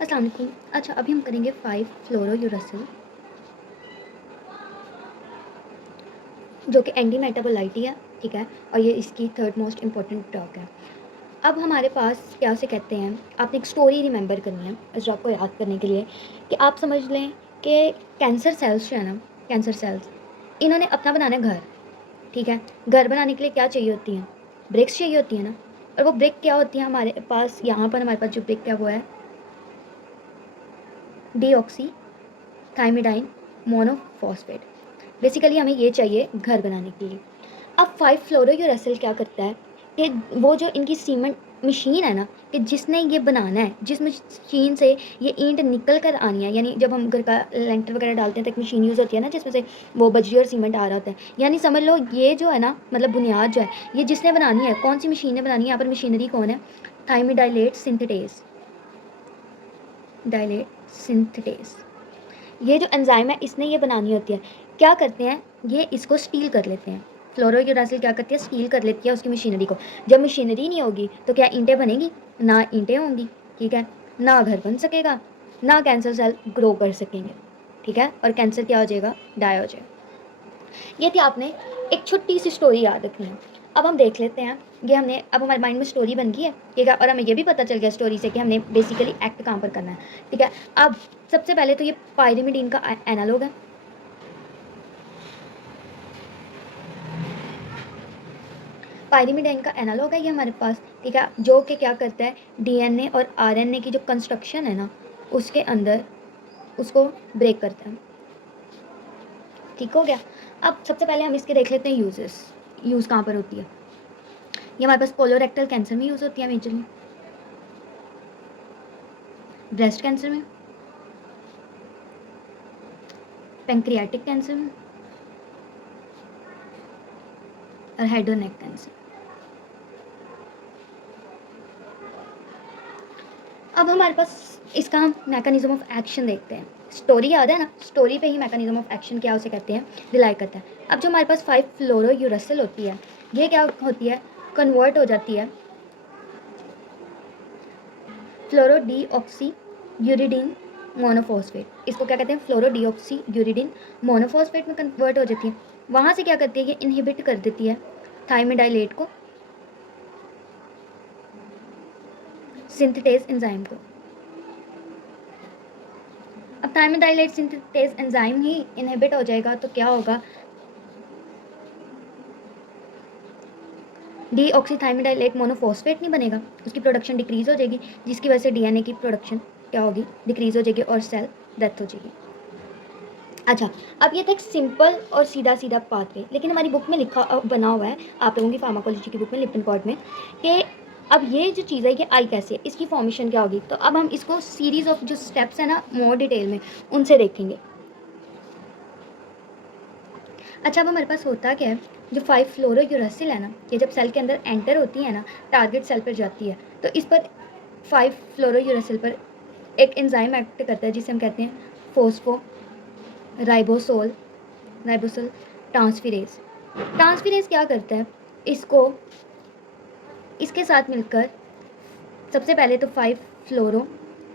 अस्सलाम वालेकुम। अच्छा, अभी हम करेंगे 5 फ्लोरोयूरासिल, जो कि एंटी मेटाबोलाइट है, ठीक है, और ये इसकी थर्ड मोस्ट इम्पॉर्टेंट ड्रग है। अब हमारे पास क्या से कहते हैं, आपने एक स्टोरी रिमेंबर करनी है इस ड्रग को याद करने के लिए, कि आप समझ लें कि कैंसर सेल्स जो है ना, कैंसर सेल्स, इन्होंने अपना बनाना है घर, ठीक है। घर बनाने के लिए क्या चाहिए होती हैं? ब्रिक्स चाहिए होती है ना। और वो ब्रिक क्या होती है हमारे पास, यहाँ पर हमारे पास जो ब्रिक है वो है डीऑक्सी थाइमिडाइन मोनोफॉस्फेट। बेसिकली हमें ये चाहिए घर बनाने के लिए। अब 5 फ्लोरोयूरेसिल क्या करता है कि वो जो इनकी सीमेंट मशीन है ना, कि जिसने ये बनाना है, जिस मशीन से ये ईंट निकल कर आनी है, यानी जब हम घर का लेंटर वगैरह डालते हैं तो एक मशीन यूज़ होती है ना, जिसमें से वो बजरी और सीमेंट आ रहा होता है। यानी समझ लो ये जो है ना, मतलब बुनियाद जो है, ये जिसने बनानी है, कौन सी मशीन ने बनानी है, यहाँ पर मशीनरी कौन है? Thymidylate synthetase, dilate synthetase. ये जो एंजाइम है इसने ये बनानी होती है। क्या करते हैं, ये इसको स्टील कर लेते हैं। फ्लोरोयूरासिल क्या करती है, स्टील कर लेती है उसकी मशीनरी को। जब मशीनरी नहीं होगी तो क्या ईंटें बनेगी? ना ईंटें होंगी, ठीक है, ना घर बन सकेगा, ना कैंसर सेल ग्रो कर सकेंगे, ठीक है, और कैंसर क्या हो जाएगा? डाई हो जाएगा। ये थी आपने एक छोटी सी स्टोरी याद रखनी है। अब हम देख लेते हैं, ये हमने, अब हमारे माइंड में स्टोरी बन गई है, ठीक है, और हमें ये भी पता चल गया स्टोरी से कि हमने बेसिकली एक्ट कहाँ पर करना है, ठीक है। अब सबसे पहले तो ये पायरिमिडीन का एनालॉग है। पायरिमिडाइन का एनालॉग है ये हमारे पास, ठीक है, जो कि क्या करता है, डीएनए और आरएनए की जो कंस्ट्रक्शन है ना, उसके अंदर उसको ब्रेक करता है। ठीक हो गया। अब सबसे पहले हम इसके देख लेते हैं यूजेस। यूज़ कहाँ पर होती है? ये हमारे पास कोलोरेक्टल कैंसर में यूज़ होती है मेजरली, ब्रेस्ट कैंसर में, पेंक्रियाटिक कैंसर में, और हेड और नेक कैंसर। अब हमारे पास इसका हम मैकेनिज्म ऑफ एक्शन देखते हैं। स्टोरी याद है ना, स्टोरी पे ही मैकेनिज्म ऑफ एक्शन क्या उसे कहते हैं, रिलाई करता है। अब जो हमारे पास 5 फ्लोरोयूरासिल होती है, ये क्या होती है, कन्वर्ट हो जाती है फ्लोरो डी ऑक्सी यूरिडीन मोनोफॉस्फेट। इसको क्या कहते हैं, फ्लोरो डी ऑक्सी यूरिडीन मोनोफॉस्फेट में कन्वर्ट हो जाती है। वहाँ से क्या करती है, ये इनहिबिट कर देती है थाइमिडाइलेट को, सिंथेटेज एंजाइम को। अब थाइमिडाइलेट सिंथेटेज एंजाइम ही इनहिबिट हो जाएगा तो क्या होगा, डीऑक्सीथाइमिडाइलेट मोनोफॉस्फेट नहीं बनेगा, उसकी प्रोडक्शन डिक्रीज हो जाएगी, जिसकी वजह से डीएनए की प्रोडक्शन क्या होगी, डिक्रीज हो जाएगी और सेल डेथ हो जाएगी। अच्छा, अब ये था एक सिंपल और सीधा सीधा पाथवे, लेकिन हमारी बुक में लिखा बना हुआ है, आप लोगों की फार्माकोलॉजी की बुक में, लिप्टन कॉर्ड में, कि अब ये जो चीज़ है ये आई कैसे है, इसकी फॉर्मेशन क्या होगी। तो अब हम इसको सीरीज ऑफ जो स्टेप्स है ना, मोर डिटेल में उनसे देखेंगे। अच्छा, अब हमारे पास होता क्या है, जो 5 फ्लोरोयूरासिल है ना, ये जब सेल के अंदर एंटर होती है ना, टारगेट सेल पर जाती है, तो इस पर 5 फ्लोरोयूरासिल पर एक एंजाइम एक्ट करता है जिसे हम कहते हैं फोस्फो राइबोसोल राइबोसोल ट्रांसफिरेज। ट्रांसफिरेज क्या करता है, इसको, इसके साथ मिलकर सबसे पहले तो 5 फ्लोरो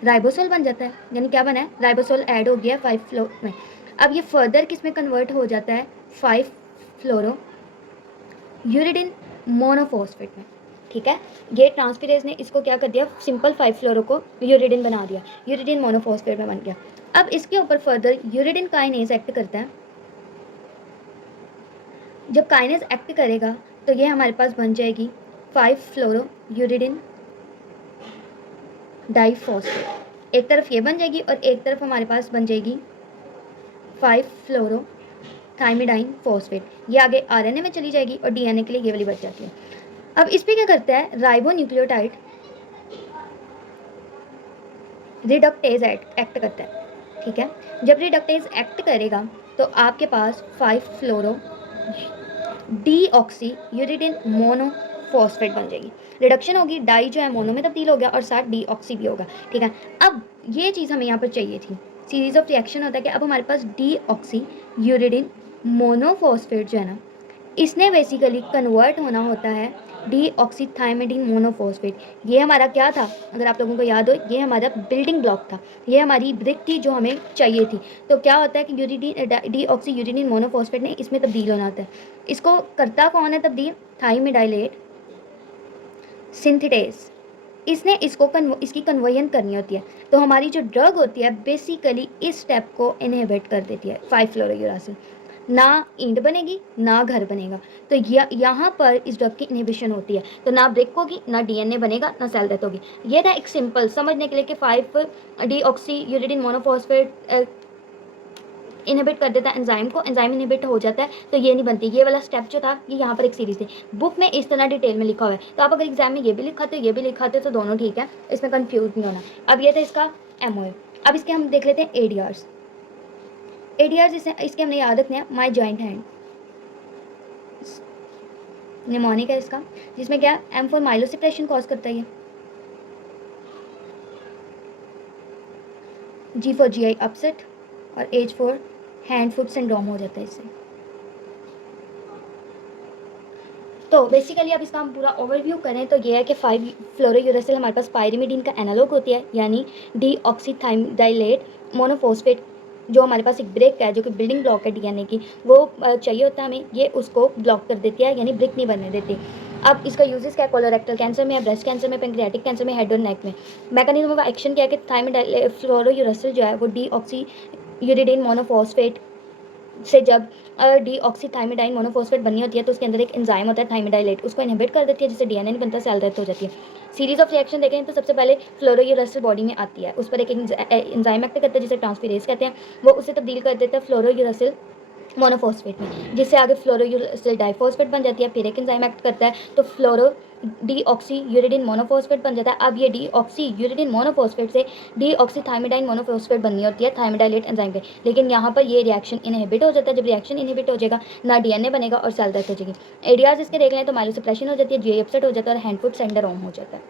राइबोसोल बन जाता है, यानी क्या बना है, राइबोसोल ऐड हो गया 5 फ्लोर में। अब ये फर्दर किस में कन्वर्ट हो जाता है, 5 फ्लोरो यूरिडिन मोनोफॉस्फेट में, ठीक है। ये ट्रांसफिरेज ने इसको क्या कर दिया, सिंपल 5 फ्लोरो को यूरिडिन बना दिया, यूरिडिन मोनोफॉस्फेट में बन गया। अब इसके ऊपर फर्दर यूरिडिन काइनेज एक्ट करता है। जब काइनेज एक्ट करेगा तो ये हमारे पास बन जाएगी 5 फ्लोरो यूरिडिन डाइफॉस्फेट। एक तरफ ये बन जाएगी और एक तरफ हमारे पास बन जाएगी 5 फ्लोरो थाइमिडाइन फॉस्फेट। ये आगे आरएनए में चली जाएगी और डीएनए के लिए ये वाली बच जाती है। अब इस पर क्या करता है, राइबो न्यूक्लियोटाइड रिडक्टेज एक्ट करता है, ठीक है। जब रिडक्टेज एक्ट करेगा तो आपके पास 5 फ्लोरो डीऑक्सी यूरिडिन मोनोफॉस्फेट बन जाएगी। रिडक्शन होगी, डाई जो है मोनो में तब्दील हो गया और साथ डीऑक्सी भी होगा, ठीक है। अब ये चीज़ हमें यहाँ पर चाहिए थी, सीरीज ऑफ रिएक्शन होता है कि अब हमारे पास डीऑक्सी यूरिडिन मोनोफॉस्फेट जो है ना, इसने बेसिकली कन्वर्ट होना होता है डीऑक्सीथाइमिडीन मोनोफॉस्फेट। ये हमारा क्या था, अगर आप लोगों को याद हो, ये हमारा बिल्डिंग ब्लॉक था, ये हमारी ब्रिक थी जो हमें चाहिए थी। तो क्या होता है कि डीऑक्सी यूरिडीन मोनोफॉस्फेट ने इसमें तब्दील होना होता है। इसको करता कौन है तब्दील, थाइमिडाइलेट सिंथेटेस। इसने इसकी कन्वर्जन करनी होती है। तो हमारी जो ड्रग होती है बेसिकली इस स्टेप को इनहिबिट कर देती है, 5-फ्लोरोयूरासिल। ना ईंट बनेगी ना घर बनेगा। तो यहाँ पर इस ड्रग की इनहिबिशन होती है, तो ना ब्रेक होगी, ना डीएनए बनेगा, ना सेल डेथ होगी। ये था एक सिंपल समझने के लिए कि 5-डीऑक्सी यूरिडीन मोनोफॉस्फेट इनहिबिट कर देता है एंजाइम को, एंजाइम इनहिबिट हो जाता है तो ये नहीं बनती। ये वाला स्टेप जो था ये यहाँ पर एक सीरीज थी, बुक में इस तरह डिटेल में लिखा हुआ है। तो आप अगर एग्जाम में ये भी लिखाते ये भी लिखाते तो दोनों ठीक है, इसमें कन्फ्यूज नहीं होना। अब ये था इसका एमओए। अब इसके हम देख लेते हैं एडीआर्स। एडीआर्स इसके हमने याद रखने हैं, माई जॉइंट हैंड निमोनिक है इसका, जिसमें क्या एम फॉर माइलोसिप्रेशन कॉज करता है, जी फॉर जीआई अपसेट, और H for hand foot syndrome हो जाता है इससे। तो बेसिकली अब इसका हम पूरा ओवरव्यू करें तो ये है कि 5-फ्लोरोयूरेसिल हमारे पास पायरिमिडीन का एनालॉग होती है, यानी डीऑक्सीथाइमिडाइलेट मोनोफॉस्फेट, जो हमारे पास एक ब्रेक है जो कि बिल्डिंग ब्लॉक है डीएनए की, वो चाहिए होता है हमें, ये उसको ब्लॉक कर देती है, यानी ब्रेक नहीं बनने देती। अब इसका यूजेस क्या है, कोलोरेक्टल कैंसर में, ब्रेस्ट कैंसर में, पेंक्रियाटिक कैंसर में, हेड और नेक में। मैकेनिज्म ऑफ एक्शन क्या है कि फ्लोरोयूरेसिल जो है वो डीऑक्सी यूरिडीन मोनोफॉस्फेट से जब डीऑक्सीथाइमिडाइन मोनोफॉस्फेट बननी होती है तो उसके अंदर एक एंजाइम होता है थाइमिडाइलेट, उसको इनहिबिट कर देती है, जिससे डीएनए नहीं बनता, सेल डेथ हो जाती है। सीरीज ऑफ रिएक्शन देखें तो सबसे पहले फ्लोरोयूरेसिल बॉडी में आती है, उस पर एक एंजाइम एक्ट करता है जिसे ट्रांसफेरेज कहते हैं, वो उसे तब्दील कर देता है फ्लोरोयूरेसिल मोनोफॉस्फेट में, जिससे आगे फ्लोरोयूरेसिल डाइफॉस्फेट बन जाती है, फिर एक एंजाइम एक्ट करता है तो फ्लोरो डीऑक्सी यूरिडीन मोनोफॉस्फेट बन जाता है। अब ये डीऑक्सी यूरिडीन मोनोफॉस्फेट से डीऑक्सीथाइमिडाइन मोनोफॉस्फेट बननी होती है थाइमिडाइलेट एंजाइम पे, लेकिन यहाँ पर ये रिएक्शन इनहिबिट हो जाता है। जब रिएक्शन इनहिबिट हो जाएगा ना डीएनए बनेगा और सेल डेथ हो जाएगी। एडीआर्स इसके देख लें तो माइलोसप्रेशन हो जाती है, जीआई अपसेट हो जाता है और हैंड फुट सिंड्रोम हो जाता है।